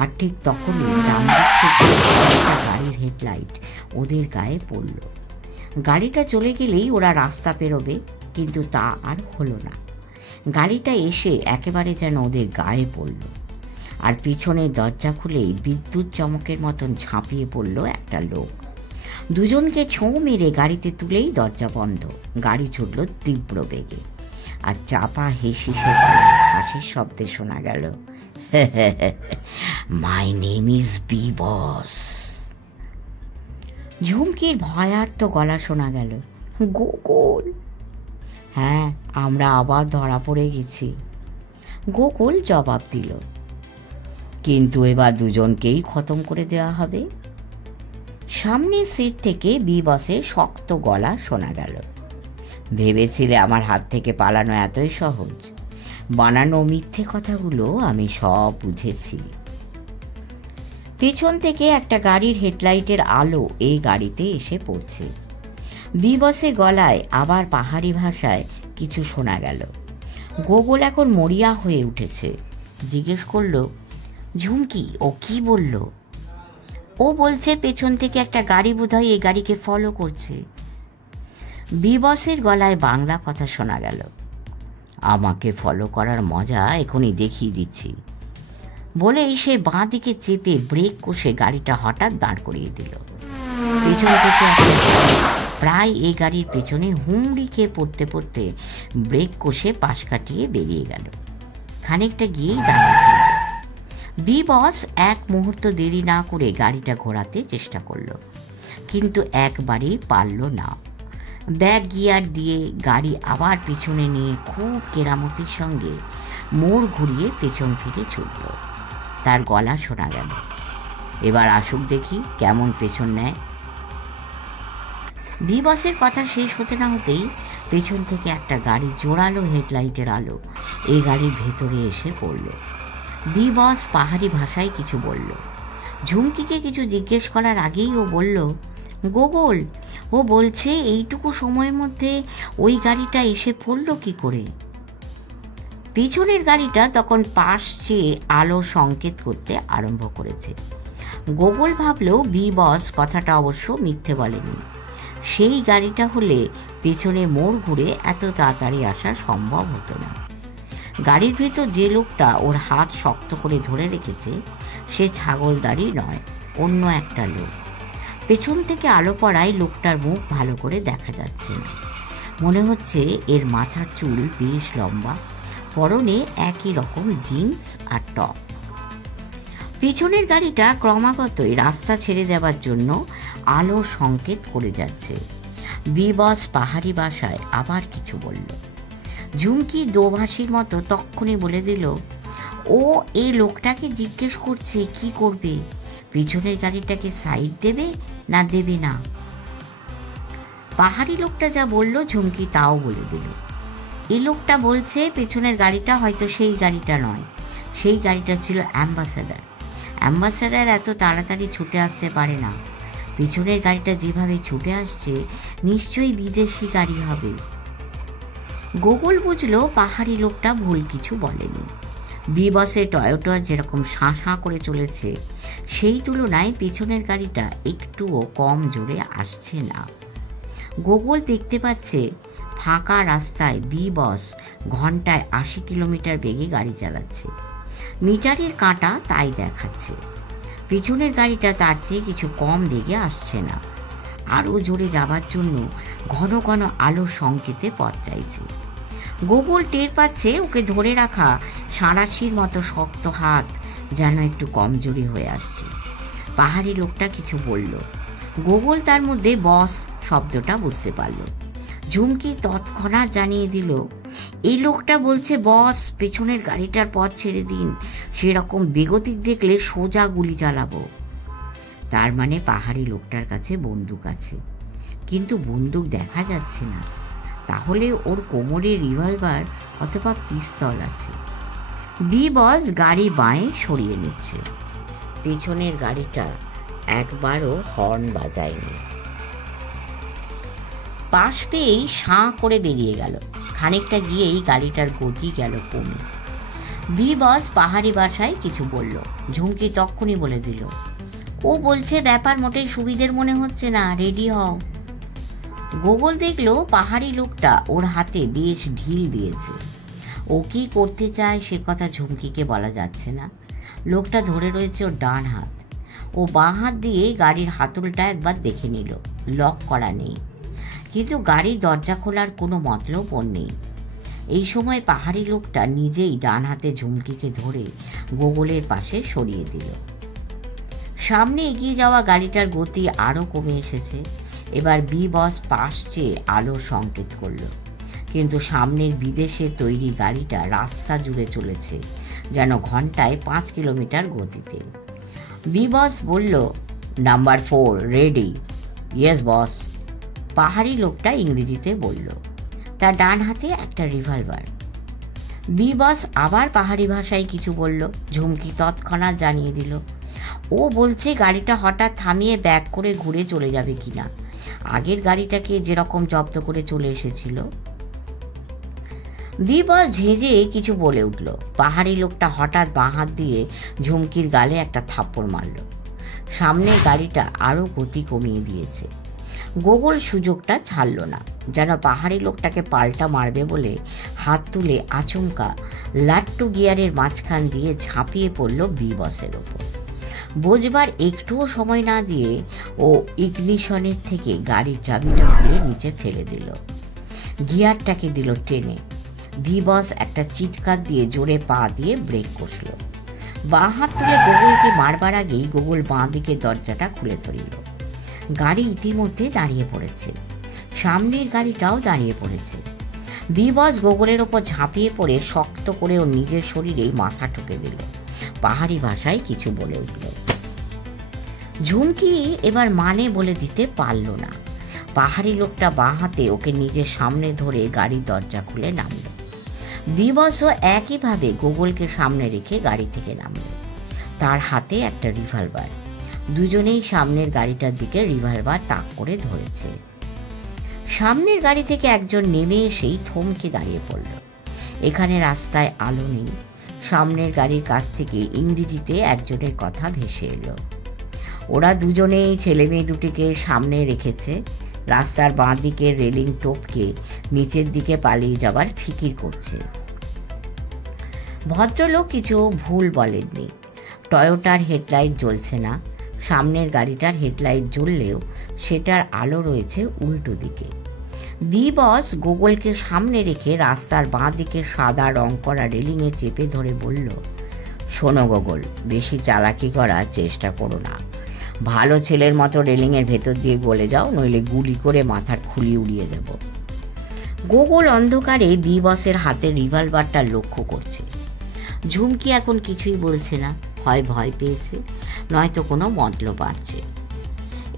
আর ঠিক তখনই ডান দিক থেকে একটা গাড়ির হেডলাইট ওদের গায়ে পড়ল। গাড়িটা চলে গেলেই ওরা রাস্তা পেরোবে, কিন্তু তা আর হলো না। গাড়িটা এসে একেবারে যেন ওদের গায়ে পড়ল, আর পিছনের দরজা খুলেই বিদ্যুৎ চমকের মতন ঝাঁপিয়ে পড়ল একটা লোক। দুজনকে ছোঁ মেরে গাড়িতে তুলেই দরজা বন্ধ। গাড়ি ছুটল তীব্র বেগে, আর চাপা হাসির শব্দে শোনা গেল, মাই নেম ইজ বি বস। ঝুমকির ভয়ার্ত গলা শোনা গেল, গোকুল। হ্যাঁ, আমরা আবার ধরা পড়ে গেছি, গোকুল জবাব দিল। কিন্তু এবার দুজনকেই খতম করে দেওয়া হবে। সামনের সিট থেকে বি বসের শক্ত গলা শোনা গেল, ভেবেছিলে আমার হাত থেকে পালানো এতই সহজ? বানানো মিথ্যে কথাগুলো আমি সব বুঝেছি। পেছন থেকে একটা গাড়ির হেডলাইটের আলো এই গাড়িতে এসে পড়ছে। বি বসের গলায় আবার পাহাড়ি ভাষায় কিছু শোনা গেল। গোকুল এখন মরিয়া হয়ে উঠেছে। জিজ্ঞেস করল, ঝুমকি, ও কি বলল? ও বলছে পেছন থেকে একটা গাড়ি বোধহয় এই গাড়িকে ফলো করছে। বি বসের গলায় বাংলা কথা শোনা গেল, আমাকে ফলো করার মজা এখনই দেখিয়ে দিচ্ছি। বলেই সে বাঁ দিকে চেপে ব্রেক কষে গাড়িটা হঠাৎ দাঁড় করিয়ে দিল। পেছন থেকে একটা প্রায় এই গাড়ির পেছনে হুমড়ি খেয়ে পড়তে পড়তে ব্রেক কষে পাশ কাটিয়ে বেরিয়ে গেল। খানিকটা গিয়েই দাঁড়িয়ে পড়ল। বি বস এক মুহূর্ত দেরি না করে গাড়িটা ঘোরাতে চেষ্টা করল, কিন্তু একবারেই পারল না। ব্যাক গিয়ার দিয়ে গাড়ি আবার পিছনে নিয়ে খুব কেরামতির সঙ্গে মোড় ঘুরিয়ে পেছন ফিরে ছুটল। তার গলা শোনা গেল, এবার আসুক দেখি কেমন পেছন নেয়। বি বসের কথা শেষ হতে না হতেই পেছন থেকে একটা গাড়ি জোরালো হেডলাইটের আলো এই গাড়ির ভেতরে এসে পড়ল। বি বস পাহাড়ি ভাষায় কিছু বলল। ঝুমকিকে কিছু জিজ্ঞেস করার আগেই ও বলল, গোকুল, ও বলছে এইটুকু সময়ের মধ্যে ওই গাড়িটা এসে পড়ল কি করে? পিছনের গাড়িটা তখন পাশ চেয়ে আলো সংকেত করতে আরম্ভ করেছে। গোকুল ভাবলেও বি বস কথাটা অবশ্য মিথ্যে বলেনি। সেই গাড়িটা হলে পেছনে মোড় ঘুরে এত তাড়াতাড়ি আসা সম্ভব হতো না। গাড়ির ভেতর যে লোকটা ওর হাত শক্ত করে ধরে রেখেছে সে ছাগলদারি নয়, অন্য একটা লোক। পেছন থেকে আলো পড়ায় লোকটার মুখ ভালো করে দেখা যাচ্ছে না। মনে হচ্ছে এর মাথার চুল বেশ লম্বা, পরনে একই রকম জিন্স আর টপ। পিছনের গাড়িটা ক্রমাগতই রাস্তা ছেড়ে দেওয়ার জন্য আলো সংকেত করে যাচ্ছে। বি বস পাহাড়ি ভাষায় আবার কিছু বলল। ঝুমকি দোভাষীর মতো তক্ষুনি বলে দিল, ও এই লোকটাকে জিজ্ঞেস করছে কি করবে, পিছনের গাড়িটাকে সাইড দেবে না দেবে না। পাহাড়ি লোকটা যা বলল ঝুমকি তাও বলে দিল। এই লোকটা বলছে পেছনের গাড়িটা হয়তো সেই গাড়িটা নয়, সেই গাড়িটা ছিল অ্যাম্বাসাডার। অ্যাম্বাসাডার এত তাড়াতাড়ি ছুটে আসতে পারে না। পিছনের গাড়িটা যেভাবে ছুটে আসছে নিশ্চয়ই বিদেশি গাড়ি হবে। গোকুল বুঝলো পাহাড়ি লোকটা ভুল কিছু বলেনি। বি বসে টয়োটা যেরকম শাঁ শাঁ করে চলেছে সেই তুলনায় পেছনের গাড়িটা একটুও কম জোরে আসছে না। গোকুল দেখতে পাচ্ছে ফাঁকা রাস্তায় বি বস ঘন্টায় 80 কিলোমিটার বেগে গাড়ি চালাচ্ছে। মিটারের কাঁটা তাই দেখাচ্ছে। পিছনের গাড়িটা তার চেয়ে কিছু কম বেগে আসছে না, আরও জোরে যাবার জন্য ঘন ঘন আলোর সংকেতে পথ চাইছে। গোকুল টের পাচ্ছে ওকে ধরে রাখা সাঁড়াশির মতো শক্ত হাত যেন একটু কমজোরি হয়ে আসছে। পাহাড়ি লোকটা কিছু বলল। গোকুল তার মধ্যে বস শব্দটা বুঝতে পারল। ঝুমকি তৎক্ষণাৎ জানিয়ে দিল, এই লোকটা বলছে বস পেছনের গাড়িটার পথ ছেড়ে দিন, সেরকম বেগতিক দেখলে সোজা গুলি চালাবো। তার মানে পাহাড়ি লোকটার কাছে বন্দুক আছে, কিন্তু বন্দুক দেখা যাচ্ছে না। তাহলে ওর কোমরে রিভলভার অথবা পিস্তল আছে। বি বস গাড়ি বাঁয়ে সরিয়ে নিচ্ছে। পেছনের গাড়িটা একবারও হর্ন বাজায়নি। পাশ পেয়েই সাঁ করে বেরিয়ে গেল। খানিকটা গিয়েই গাড়িটার গতি গেল কমে। বি বস পাহাড়ি ভাষায় কিছু বলল। ঝুমকি তক্ষুনি বলে দিল, ও বলছে ব্যাপার মোটেই সুবিধের মনে হচ্ছে না, রেডি হও। গোগল দেখলো পাহাড়ি লোকটা ওর হাতে বেশ ঢিল দিয়েছে। ও কি করতে চায় সে কথা ঝুমকিকে বলা যাচ্ছে না। লোকটা ধরে রয়েছে ওর ডান হাত। ও বাঁ হাত দিয়ে গাড়ির হাতলটা একবার দেখে নিল, লক করা নেই, কিন্তু গাড়ির দরজা খোলার কোনো মতলব ওর নেই। এই সময় পাহাড়ি লোকটা নিজেই ডান হাতে ঝুমকিকে ধরে গোগলের পাশে সরিয়ে দিল। সামনে এগিয়ে যাওয়া গাড়িটার গতি আরও কমে এসেছে। এবার বি বস পাশ চেয়ে আলোর সংকেত করল, কিন্তু সামনের বিদেশে তৈরি গাড়িটা রাস্তা জুড়ে চলেছে যেন ঘন্টায় 5 কিলোমিটার গতিতে। বি বস বলল, নাম্বার 4 রেডি। Yes boss. পাহাড়ি লোকটা ইংরেজিতে বলল। তার ডান হাতে একটা রিভলভার। বি বস আবার পাহাড়ি ভাষায় কিছু বলল। ঝুমকি তৎক্ষণাৎ জানিয়ে দিল, ও বলছে গাড়িটা হঠাৎ থামিয়ে ব্যাক করে ঘুরে চলে যাবে কিনা, আগের গাড়িটাকে যেরকম জব্দ করে চলে এসেছিল। বি বস ঝেঁঝে কিছু বলে উঠল। পাহাড়ি লোকটা হঠাৎ বাঁ হাত দিয়ে ঝুমকির গালে একটা থাপ্পড় মারল। সামনের গাড়িটা আরও গতি কমিয়ে দিয়েছে। গোগল সুযোগটা ছাড়ল না, যেন পাহাড়ি লোকটাকে পাল্টা মারবে বলে হাত তুলে আচমকা লাট্টু গিয়ারের মাঝখান দিয়ে ঝাঁপিয়ে পড়ল বি বসের ওপর। বোঝবার একটুও সময় না দিয়ে ও ইগনিশনের থেকে গাড়ির চাবিটা খুলে নিচে ফেলে দিল। গিয়ারটাকে দিল টেনে। বি বস একটা চিৎকার দিয়ে জোরে পা দিয়ে ব্রেক কষল। বাঁ হাত তুলে গোগলকে মারবার আগেই গোগল বাঁ দিকে দরজাটা খুলে ফেলল। গাড়ি ইতিমধ্যে দাঁড়িয়ে পড়েছে। সামনের গাড়িটাও দাঁড়িয়ে পড়েছে। বি বস গোগলের ওপর ঝাঁপিয়ে পড়ে শক্ত করে ওর নিজের শরীরেই মাথা ঠুকে দিল। পাহাড়ি ভাষায় কিছু বলে উঠল। ঝুমকি এবার মানে বলে দিতে পারল না। পাহাড়ি লোকটা বাঁ হাতে ওকে নিজের সামনে ধরে গাড়ির দরজা খুলে নামল। বি বসও একইভাবে গোগলকে সামনে রেখে গাড়ি থেকে নামল। তার হাতে একটা রিভলভার। দুজনেই সামনের গাড়িটার দিকে রিভলভার তাক করে ধরেছে। সামনের গাড়ি থেকে একজন নেমে এসেই থমকে দাঁড়িয়ে পড়ল। এখানে রাস্তায় আলো নেই। সামনের গাড়ির কাছ থেকে ইংরেজিতে একজনের কথা ভেসে এলো। ওরা দুজনেই ছেলে মেয়ে দুটিকে সামনে রেখেছে। রাস্তার বাঁ দিকের রেলিং টপকে নিচের দিকে পালিয়ে যাবার ফিকির করছে। ভদ্রলোক কিছু ভুল বলেননি। টয়োটার হেডলাইট জ্বলছে না। সামনের গাড়িটার হেডলাইট জ্বললেও সেটার আলো রয়েছে উল্টো দিকে। বি বস গোগলকে সামনে রেখে রাস্তার বাঁ দিকে সাদা রং করা রেলিংয়ে চেপে ধরে বলল, শোনো গোগল, বেশি চালাকি করার চেষ্টা করো না। ভালো ছেলের মতো রেলিংয়ের ভেতর দিয়ে গলে যাও, নইলে গুলি করে মাথার খুলি উড়িয়ে দেব। গোগল অন্ধকারে বি বসের হাতে রিভলভারটা লক্ষ্য করছে। ঝুমকি এখন কিছুই বলছে না, হয় ভয় পেয়েছে, নয়তো কোনো মতলব আছে।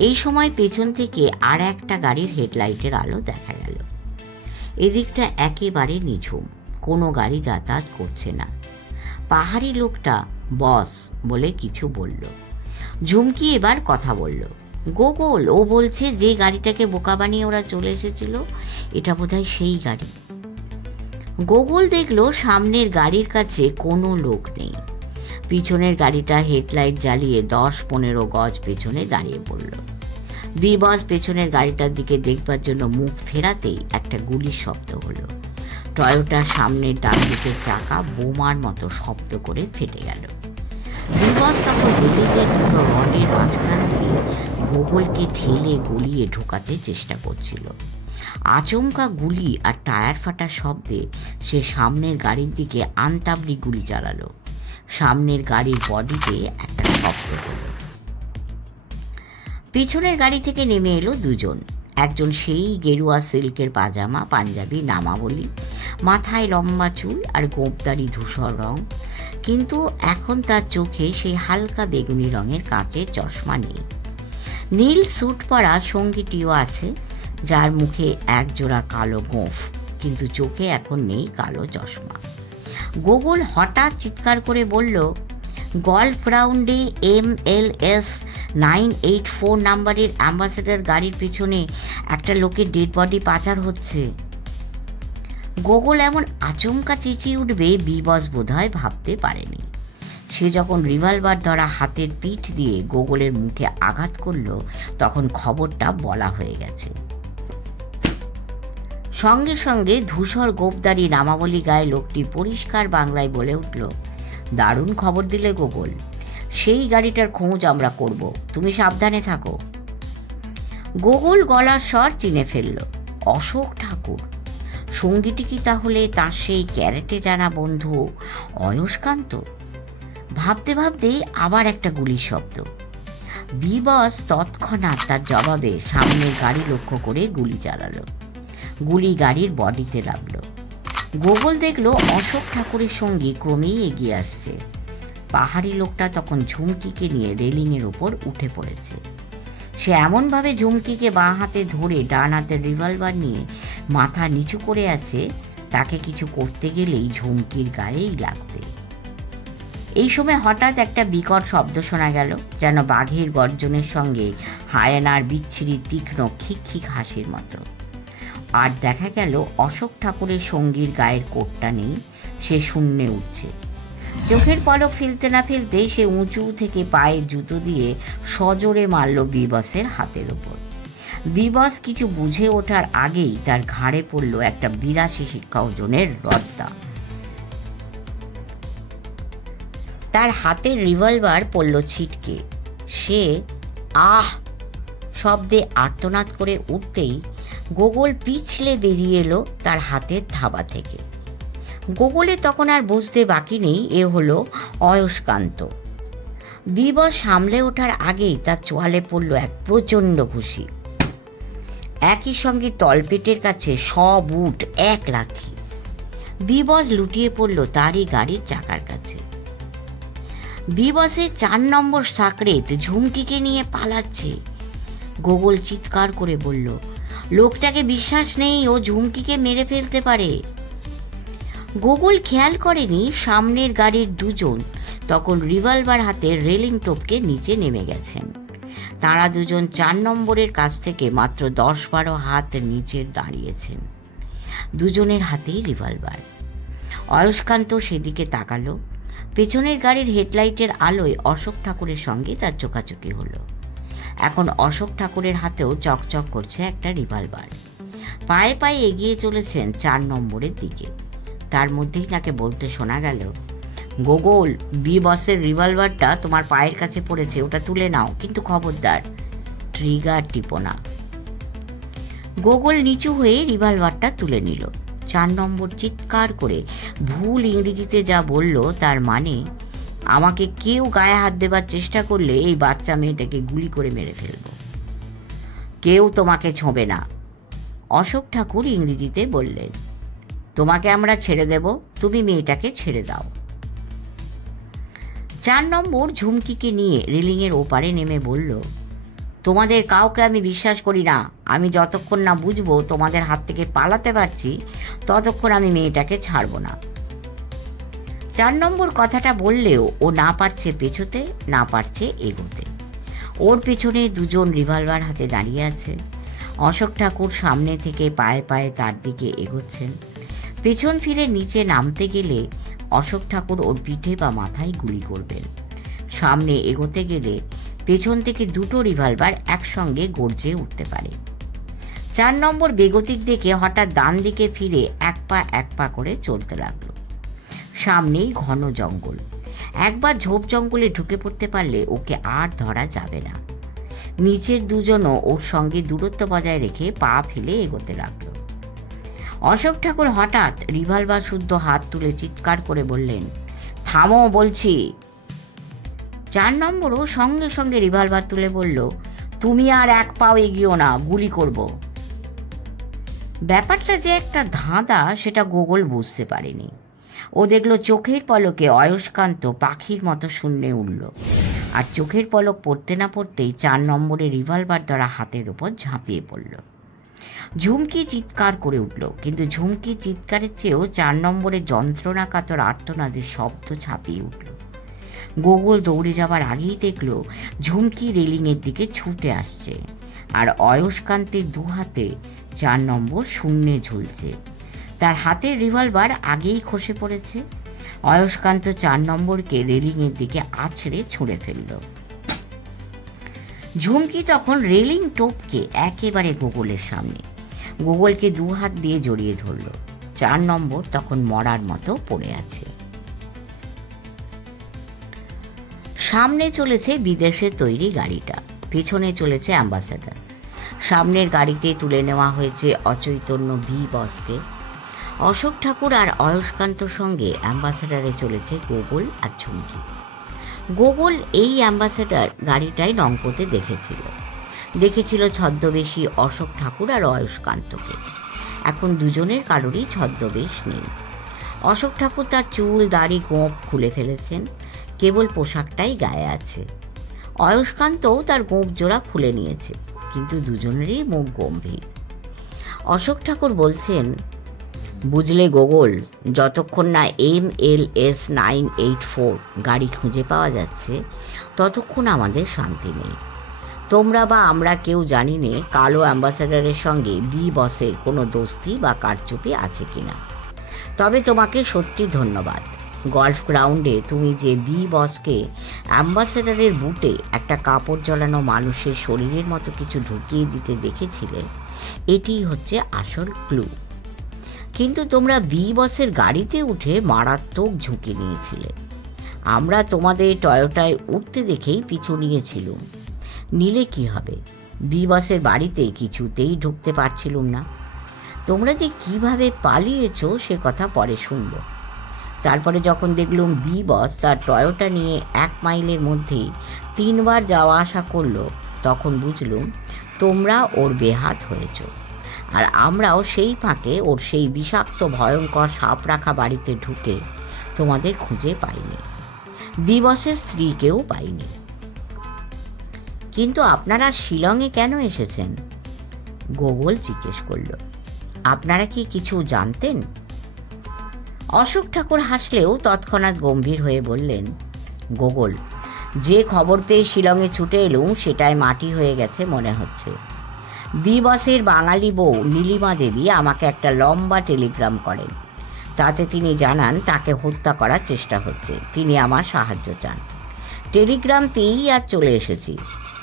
এই সময় পেছন থেকে আর একটা গাড়ির হেডলাইটের আলো দেখা গেল। এদিকটা একেবারে নিঝুম, কোনো গাড়ি যাতায়াত করছে না। পাহাড়ি লোকটা বস বলে কিছু বলল। ঝুমকি এবার কথা বলল। গোগল, ও বলছে যে গাড়িটাকে বোকা বানিয়ে ওরা চলে এসেছিল, এটা বোধহয় সেই গাড়ি। গোগল দেখলো সামনের গাড়ির কাছে কোনো লোক নেই। পিছনের গাড়িটা হেডলাইট জ্বালিয়ে 10-15 গজ পেছনে দাঁড়িয়ে পড়ল। বি বস পেছনের গাড়িটার দিকে দেখবার জন্য মুখ ফেরাতেই একটা গুলির শব্দ হলো। টয়োটার সামনের ডান দিকের চাকা বোমার মতো শব্দ করে ফেটে গেল। বি বস তখন রেলিংয়ের দুটো রডের মাঝখান দিয়ে গোগলকে ঠেলে গলিয়ে ঢোকাতে চেষ্টা করছিল। আচমকা গুলি আর টায়ার ফাটার শব্দে সে সামনের গাড়ির দিকে আনতাবড়ি গুলি চালালো। সামনের গাড়ির বডিতে একটা শব্দ হলো। পিছনের গাড়ি থেকে নেমে এলো দুজন। একজন সেই গেরুয়া সিল্কের পাজামা, পাঞ্জাবি, নামাবলি, মাথায় লম্বা চুল আর গোঁপদারি ধূসর রং, কিন্তু এখন তার চোখে সেই হালকা বেগুনি রঙের কাঁচের চশমা নেই। নীল স্যুট পরা সঙ্গীটিও আছে, যার মুখে একজোড়া কালো গোঁফ, কিন্তু চোখে এখন নেই কালো চশমা। গোগল হঠাৎ চিৎকার করে বলল, গল্ফ রাউন্ডে MLS 984 নাম্বারের অ্যাম্বাসেডর গাড়ির পিছনে একটা লোকের ডেড বডি পাচার হচ্ছে। গোগল এমন আচমকা চেঁচিয়ে উঠবে বিবস বোধহয় ভাবতে পারেনি। সে যখন রিভলভার ধরা হাতের পিঠ দিয়ে গোগলের মুখে আঘাত করল, তখন খবরটা বলা হয়ে গেছে। সঙ্গে সঙ্গে ধূসর গোপদারি নামাবলী গায়ে লোকটি পরিষ্কার বাংলায় বলে উঠল, দারুণ খবর দিলে গোগল, সেই গাড়িটার খোঁজ আমরা করব, তুমি সাবধানে থাকো। গোগল গলার স্বর চিনে ফেলল, অশোক ঠাকুর। সঙ্গীটি কি তাহলে তার সেই ক্যারেটে জানা বন্ধু অয়স্কান্ত? ভাবতে ভাবতেই আবার একটা গুলির শব্দ। বিবস তৎক্ষণাৎ তার জবাবে সামনের গাড়ি লক্ষ্য করে গুলি চালালো। গুলি গাড়ির বডিতে লাগলো। গোগল দেখল অশোক ঠাকুরের সঙ্গী ক্রমেই এগিয়ে আসছে। পাহাড়ি লোকটা তখন ঝুমকিকে নিয়ে রেলিংয়ের ওপর উঠে পড়েছে। সে এমনভাবে ঝুমকিকে বাঁ হাতে ধরে ডান হাতের রিভলভার নিয়ে মাথা নিচু করে আছে, তাকে কিছু করতে গেলেই ঝুমকির গায়েই লাগবে। এই সময় হঠাৎ একটা বিকট শব্দ শোনা গেল, যেন বাঘের গর্জনের সঙ্গে হায়ানার বিচ্ছিরি তীক্ষ্ণ খিকখিক হাসির মতো। আর দেখা গেল অশোক ঠাকুরের সঙ্গীর গায়ের কোটটা নেই, সে শূন্যে উঠছে। চোখের পলক ফেলতে না ফেলতেই সে উঁচু থেকে পায়ের জুতো দিয়ে সজোরে মারল বিবসের হাতের ওপর। বিবস কিছু বুঝে ওঠার আগেই তার ঘাড়ে পড়ল একটা 82 শিক্ষা ওজনের রদ্দা। তার হাতের রিভলভার পড়ল ছিটকে। সে আহ শব্দে আর্তনাদ করে উঠতেই গোগল পিছলে বেরিয়ে এলো তার হাতের থাবা থেকে। গোগলে তখন আর বুঝতে বাকি নেই এ হলো অয়স্কান্ত। বিবস সামলে ওঠার আগেই তার চোয়ালে পড়ল এক প্রচণ্ড ঘুষি। একই সঙ্গে তলপেটের কাছে সব উঠ এক লাথি। বিবস লুটিয়ে পড়ল তারই গাড়ির চাকার কাছে। বিবসের 4 নম্বর সাকরেত ঝুমকিকে নিয়ে পালাচ্ছে। গোগল চিৎকার করে বলল, লোকটাকে বিশ্বাস নেই, ও ঝুমকিকে মেরে ফেলতে পারে। গোগল খেয়াল করেনি সামনের গাড়ির দুজন তখন রিভলভার হাতে রেলিং টপকে নিচে নেমে গেছেন। তারা দুজন 4 নম্বরের কাছ থেকে মাত্র 10-12 হাত নিচে দাঁড়িয়েছেন। দুজনের হাতেই রিভলভার। অয়স্কান্ত সেদিকে তাকালো। পেছনের গাড়ির হেডলাইটের আলোয় অশোক ঠাকুরের সঙ্গে তার চোখাচোখি হলো। এখন অশোক ঠাকুরের হাতেও চকচক করছে একটা রিভলভার। পায়ে পায়ে এগিয়ে চলেছেন 4 নম্বরের দিকে। তার মধ্যেই তাকে বলতে শোনা গেল, গোগল, বিবসের রিভলভারটা তোমার পায়ের কাছে পড়েছে, ওটা তুলে নাও, কিন্তু খবরদার ট্রিগার টিপো না। গোগল নিচু হয়ে রিভলভারটা তুলে নিল। 4 নম্বর চিৎকার করে ভুল ইংরেজিতে যা বলল তার মানে, আমাকে কেউ গায়ে হাত দেবার চেষ্টা করলে এই বাচ্চা মেয়েটাকে গুলি করে মেরে ফেলব। কেউ তোমাকে ছোঁবে না। অশোক ঠাকুর ইংরেজিতে বললেন, তোমাকে আমরা ছেড়ে দেব, তুমি মেয়েটাকে ছেড়ে দাও। 4 নম্বর ঝুমকিকে নিয়ে রেলিংয়ের ওপারে নেমে বলল, তোমাদের কাউকে আমি বিশ্বাস করি না। আমি যতক্ষণ না বুঝবো তোমাদের হাত থেকে পালাতে পারছি, ততক্ষণ আমি মেয়েটাকে ছাড়ব না। 4 নম্বর কথাটা বললেও ও না পারছে পেছোতে, না পারছে এগোতে। ওর পেছনে দুজন রিভলভার হাতে দাঁড়িয়ে আছে। অশোক ঠাকুর সামনে থেকে পায়ে পায়ে তার দিকে এগোচ্ছেন। পেছন ফিরে নিচে নামতে গেলে অশোক ঠাকুর ওর পিঠে বা মাথায় গুলি করবেন। সামনে এগোতে গেলে পেছন থেকে দুটো রিভলভার একসঙ্গে গর্জে উঠতে পারে। 4 নম্বর বেগতিক দেখে হঠাৎ ডান দিকে ফিরে এক পা করে চলতে লাগলো। সামনেই ঘন জঙ্গল। একবার ঝোপ জঙ্গলে ঢুকে পড়তে পারলে ওকে আর ধরা যাবে না। নিচের দুজনও ওর সঙ্গে দূরত্ব বজায় রেখে পা ফেলে এগোতে লাগলো। অশোক ঠাকুর হঠাৎ রিভলভার শুদ্ধ হাত তুলে চিৎকার করে বললেন, থামো বলছি। 4 নম্বরও সঙ্গে সঙ্গে রিভলভার তুলে বলল, তুমি আর এক পাও এগিয়েও না, গুলি করব। ব্যাপারটা যে একটা ধাঁধা সেটা গোগল বুঝতে পারেনি। ও দেখল চোখের পলকে অয়স্কান্ত পাখির মতো শূন্যে উঠল, আর চোখের পলক পড়তে না পড়তেই 4 নম্বরের রিভলভার ধরা হাতের ওপর ঝাঁপিয়ে পড়ল। ঝুমকি চিৎকার করে উঠল, কিন্তু ঝুমকির চিৎকারের চেয়েও 4 নম্বরের যন্ত্রণা কাতর আর্তনাদের শব্দ ছাপিয়ে উঠল। গোগল দৌড়ে যাবার আগেই দেখল ঝুমকি রেলিংয়ের দিকে ছুটে আসছে, আর অয়স্কান্তের 2 হাতে 4 নম্বর শূন্যে ঝুলছে। তার হাতের রিভলভার আগেই খসে পড়েছে। অয়স্কান্ত 4 নম্বরকে রেলিংয়ের দিকে আছড়ে ছুঁড়ে ফেলল। ঝুমকি তখন রেলিং টপকে একেবারে গোগলের সামনে। গোগলকে 2 হাত দিয়ে জড়িয়ে ধরল। 4 নম্বর তখন মরার মতো পড়ে আছে। সামনে চলেছে বিদেশে তৈরি গাড়িটা, পেছনে চলেছে অ্যাম্বাসেডর। সামনের গাড়িতে তুলে নেওয়া হয়েছে অচৈতন্য ভি বসকে। অশোক ঠাকুর আর অয়স্কান্তর সঙ্গে অ্যাম্বাসেডারে চলেছে গোগল আর ঝুমকি। গোগল এই অ্যাম্বাসেডর গাড়িটাই রংপোতে দেখেছিল ছদ্মবেশী অশোক ঠাকুর আর অয়স্কান্তকে। এখন দুজনের কারোরই ছদ্মবেশ নেই। অশোক ঠাকুর তার চুল দাড়ি গোঁফ খুলে ফেলেছেন, কেবল পোশাকটাই গায়ে আছে। অয়স্কান্তও তার গোঁফ জোড়া খুলে নিয়েছে, কিন্তু দুজনেরই মুখ গম্ভীর। অশোক ঠাকুর বলছেন, বুঝলে গোগল, যতক্ষণ না MLS 984 গাড়ি খুঁজে পাওয়া যাচ্ছে ততক্ষণ আমাদের শান্তি নেই। তোমরা বা আমরা কেউ জানি নে কালো অ্যাম্বাসেডারের সঙ্গে বি বসের কোনো দোস্তি বা কারচুপি আছে কিনা। তবে তোমাকে সত্যি ধন্যবাদ। গল্ফ গ্রাউন্ডে তুমি যে বি বসকে অ্যাম্বাসেডারের বুটে একটা কাপড় জ্বলানো মানুষের শরীরের মতো কিছু ঢুকিয়ে দিতে দেখেছিলে, এটিই হচ্ছে আসল ক্লু। কিন্তু তোমরা বি বসের গাড়িতে উঠে মারাত্মক ঝুঁকি নিয়েছিলে। আমরা তোমাদের টয়োটায় উঠতে দেখেই পিছু নিয়েছিলুম। নিলে কি হবে? বি বসের বাড়িতে কিছুতেই ঢুকতে পারছিলুম না। তোমরা যে কিভাবে পালিয়েছ সে কথা পরে শুনব। তারপরে যখন দেখলুম বি বস তার টয়োটা নিয়ে 1 মাইলের মধ্যেই 3 বার যাওয়া আসা করলো, তখন বুঝলুম তোমরা ওর বেহাত হয়েছ। আর আমরাও সেই ফাঁকে ওর সেই বিষাক্ত ভয়ঙ্কর সাপ রাখা বাড়িতে ঢুকে তোমাদের খুঁজে পাইনি, বি বসের স্ত্রীকেও পাইনি। কিন্তু আপনারা শিলংয়ে কেন এসেছেন? গোগল জিজ্ঞেস করল। আপনারা কি কিছু জানতেন? অশোক ঠাকুর হাসলেও তৎক্ষণাৎ গম্ভীর হয়ে বললেন, গোগল, যে খবর পেয়ে শিলংয়ে ছুটে এলুম সেটাই মাটি হয়ে গেছে মনে হচ্ছে। বি বসের বাঙালি বউ নীলিমা দেবী আমাকে একটা লম্বা টেলিগ্রাম করেন। তাতে তিনি জানান তাকে হত্যা করার চেষ্টা হচ্ছে, তিনি আমার সাহায্য চান। টেলিগ্রাম পেয়েই আজ চলে এসেছি।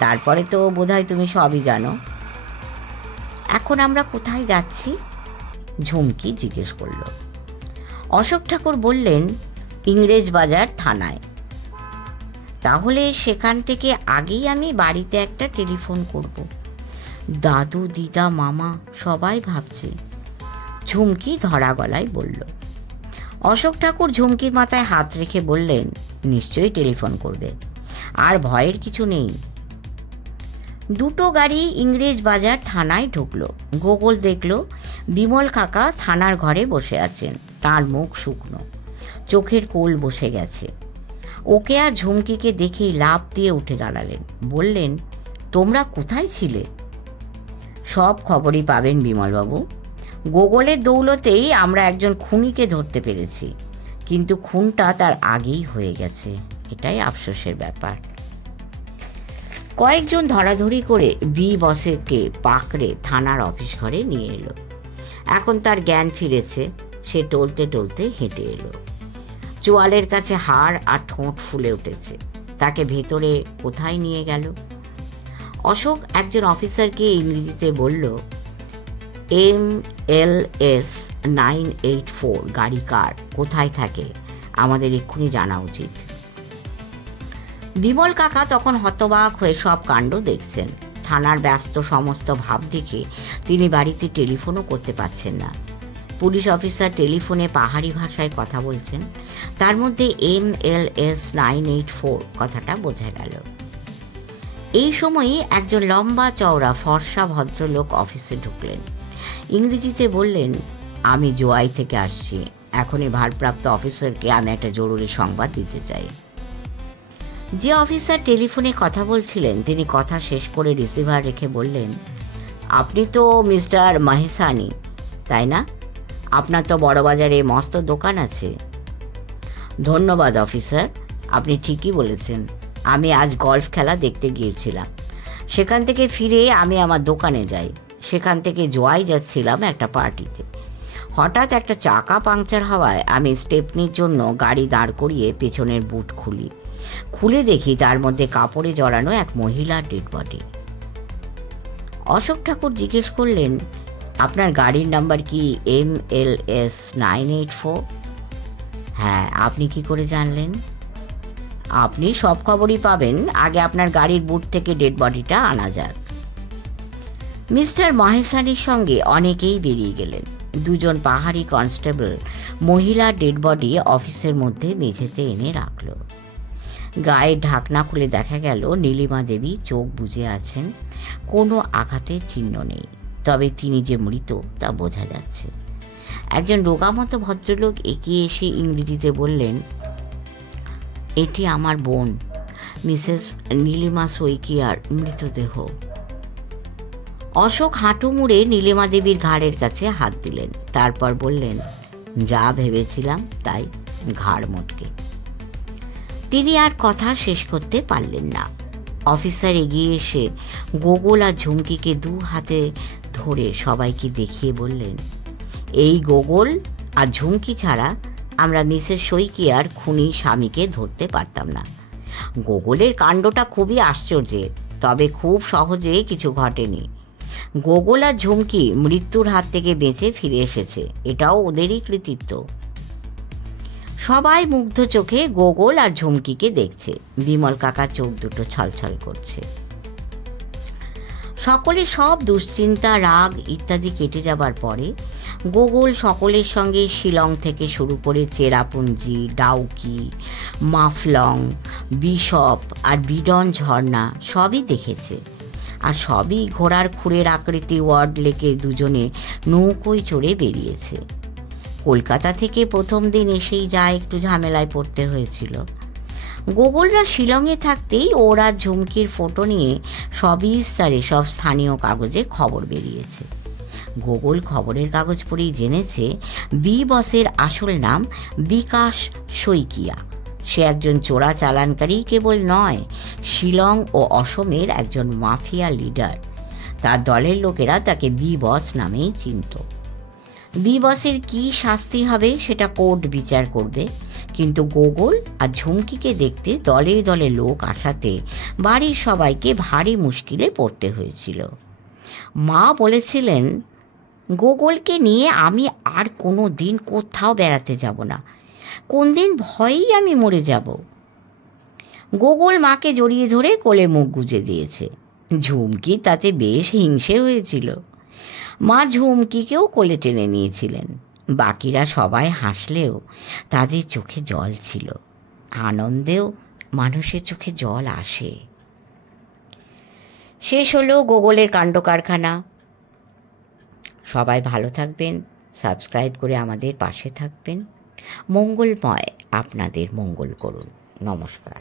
তারপরে তো বোধহয় তুমি সবই জানো। এখন আমরা কোথায় যাচ্ছি? ঝুমকি জিজ্ঞেস করল। অশোক ঠাকুর বললেন, ইংরেজবাজার থানায়। তাহলে সেখান থেকে আগেই আমি বাড়িতে একটা টেলিফোন করব। দাদু দিদা মামা সবাই ভাবছে। ঝুমকি ধরা গলায় বলল। অশোক ঠাকুর ঝুমকির মাথায় হাত রেখে বললেন, নিশ্চয়ই টেলিফোন করবে, আর ভয়ের কিছু নেই। 2টো গাড়ি ইংরেজবাজার থানায় ঢুকলো। গোগল দেখল বিমল কাকা থানার ঘরে বসে আছেন। তার মুখ শুকনো, চোখের কোল বসে গেছে। ওকে আর ঝুমকিকে দেখেই লাফ দিয়ে উঠে দাঁড়ালেন। বললেন, তোমরা কোথায় ছিলে? সব খবরই পাবেন বিমলবাবু। গোগলের দৌলতেই আমরা একজন খুনিকে ধরতে পেরেছি, কিন্তু খুনটা তার আগেই হয়ে গেছে। এটাই আফসোসের ব্যাপার। কয়েকজন ধরাধরি করে বি বসেরকে পাকড়ে থানার অফিস ঘরে নিয়ে এলো। এখন তার জ্ঞান ফিরেছে। সে টলতে টলতে হেঁটে এলো। চোয়ালের কাছে হাড় আর ঠোঁট ফুলে উঠেছে। তাকে ভেতরে কোথায় নিয়ে গেল? অশোক একজন অফিসারকে ইংরেজিতে বলল, MLS 984 গাড়ি কার, কোথায় থাকে, আমাদের এক্ষুনি জানা উচিত। বিমল কাকা তখন হতবাক হয়ে সব কাণ্ড দেখছেন। থানার ব্যস্ত সমস্ত ভাব দেখে তিনি বাড়িতে টেলিফোনও করতে পারছেন না। পুলিশ অফিসার টেলিফোনে পাহাড়ি ভাষায় কথা বলছেন। তার মধ্যে MLS 984 কথাটা বোঝা গেল। এই সময়ই একজন লম্বা চওড়া ফর্সা ভদ্রলোক অফিসে ঢুকলেন। ইংরেজিতে বললেন, আমি জোয়াই থেকে আসছি। এখনই ভারপ্রাপ্ত অফিসারকে আমি একটা জরুরি সংবাদ দিতে চাই। যে অফিসার টেলিফোনে কথা বলছিলেন তিনি কথা শেষ করে রিসিভার রেখে বললেন, আপনি তো মিস্টার মাহেসানি, তাই না? আপনার তো বড়বাজারে মস্ত দোকান আছে। ধন্যবাদ অফিসার, আপনি ঠিকই বলেছেন। আমি আজ গলফ খেলা দেখতে গিয়েছিলাম। সেখান থেকে ফিরে আমি আমার দোকানে যাই। সেখান থেকে জোয়াই যাচ্ছিলাম একটা পার্টিতে। হঠাৎ একটা চাকা পাংচার হওয়ায় আমি স্টেপনির জন্য গাড়ি দাঁড় করিয়ে পেছনের বুট খুলে দেখি তার মধ্যে কাপড়ে জড়ানো এক মহিলার ডেড বডি। অশোক ঠাকুর জিজ্ঞেস করলেন, আপনার গাড়ির নাম্বার কি MLS 984? হ্যাঁ, আপনি কি করে জানলেন? আপনি সব খবরই পাবেন, আগে আপনার গাড়ির বুট থেকে ডেড বডিটা আনা যাক। মিস্টার মাহেশানির সঙ্গে অনেকেই বেরিয়ে গেলেন। দুজন পাহাড়ি কনস্টেবল মহিলার ডেড বডি অফিসের মধ্যে মেঝেতে এনে রাখল। গায়ের ঢাকনা খুলে দেখা গেল নীলিমা দেবী চোখ বুজে আছেন, কোনো আঘাতের চিহ্ন নেই, তবে তিনি যে মৃত তা বোঝা যাচ্ছে। একজন রোগামতো ভদ্রলোক এগিয়ে এসে ইংরেজিতে বললেন, এটি আমার বোন মিসেস নীলিমা শইকিয়ার মৃতদেহ। অশোক হাঁটু মুড়ে নীলিমা দেবীর ঘাড়ের কাছে হাত দিলেন, তারপর বললেন, যা ভেবেছিলাম তাই, ঘাড় মোটকে। তিনি আর কথা শেষ করতে পারলেন না। অফিসার এগিয়ে এসে গোগল আর ঝুমকিকে দু হাতে ধরে সবাইকে দেখিয়ে বললেন, এই গোগল আর ঝুমকি ছাড়া আমরা মিসেস শইকিয়ার খুনি স্বামীকে ধরতে পারতাম না। গোগলের কাণ্ডটা খুবই আশ্চর্যের, তবে খুব সহজে কিছু ঘটেনি। গোগল আর ঝুমকি মৃত্যুর হাত থেকে বেঁচে ফিরে এসেছে, এটাও ওদেরই কৃতিত্ব। সবাই মুগ্ধ চোখে গোগল আর ঝুমকিকে দেখছে। বিমল কাকার চোখ দুটো ছলছল করছে। সকলে সব দুশ্চিন্তা, রাগ ইত্যাদি কেটে যাবার পরে গোগল সকলের সঙ্গে শিলং থেকে শুরু করে চেরাপুঞ্জি, ডাউকি, মাফলং, বিশপ আর বিডন ঝর্ণা সবই দেখেছে। আর সবই ঘোড়ার খুরের আকৃতি ওয়ার্ড লেকে দুজনে নৌকোয় চড়ে বেরিয়েছে। কলকাতা থেকে প্রথম দিন এসেই যা একটু ঝামেলায় পড়তে হয়েছিল। গোগলরা শিলংয়ে থাকতেই ওরা ঝুমকির ফটো নিয়ে সবিস্তারে সব স্থানীয় কাগজে খবর বেরিয়েছে। গোগল খবরের কাগজ পড়েই জেনেছে বি বসের আসল নাম বিকাশ শইকিয়া। সে একজন চোরা চালানকারী কেবল নয়, শিলং ও অসমের একজন মাফিয়া লিডার। তার দলের লোকেরা তাকে বি বস নামেই চিনত। বি বসের কী শাস্তি হবে সেটা কোর্ট বিচার করবে, কিন্তু গোগল আর ঝুমকিকে দেখতে দলে দলে লোক আসাতে বাড়ির সবাইকে ভারী মুশকিলে পড়তে হয়েছিল। মা বলেছিলেন, গোগলকে নিয়ে আমি আর কোনো দিন কোথাও বেড়াতে যাব না, কোন দিন ভয়েই আমি মরে যাব। গোগল মাকে জড়িয়ে ধরে কোলে মুখ গুজে দিয়েছে। ঝুমকি তাতে বেশ হিংসে হয়েছিল। মা ঝুমকিকেও কোলে টেনে নিয়েছিলেন। বাকিরা সবাই হাসলেও তাদের চোখে জল ছিল। আনন্দেও মানুষের চোখে জল আসে। শেষ হলো গোগলের কাণ্ড কারখানা। সবাই ভালো থাকবেন, সাবস্ক্রাইব করে আমাদের পাশে থাকবেন। মঙ্গলময় আপনাদের মঙ্গল করুন। নমস্কার।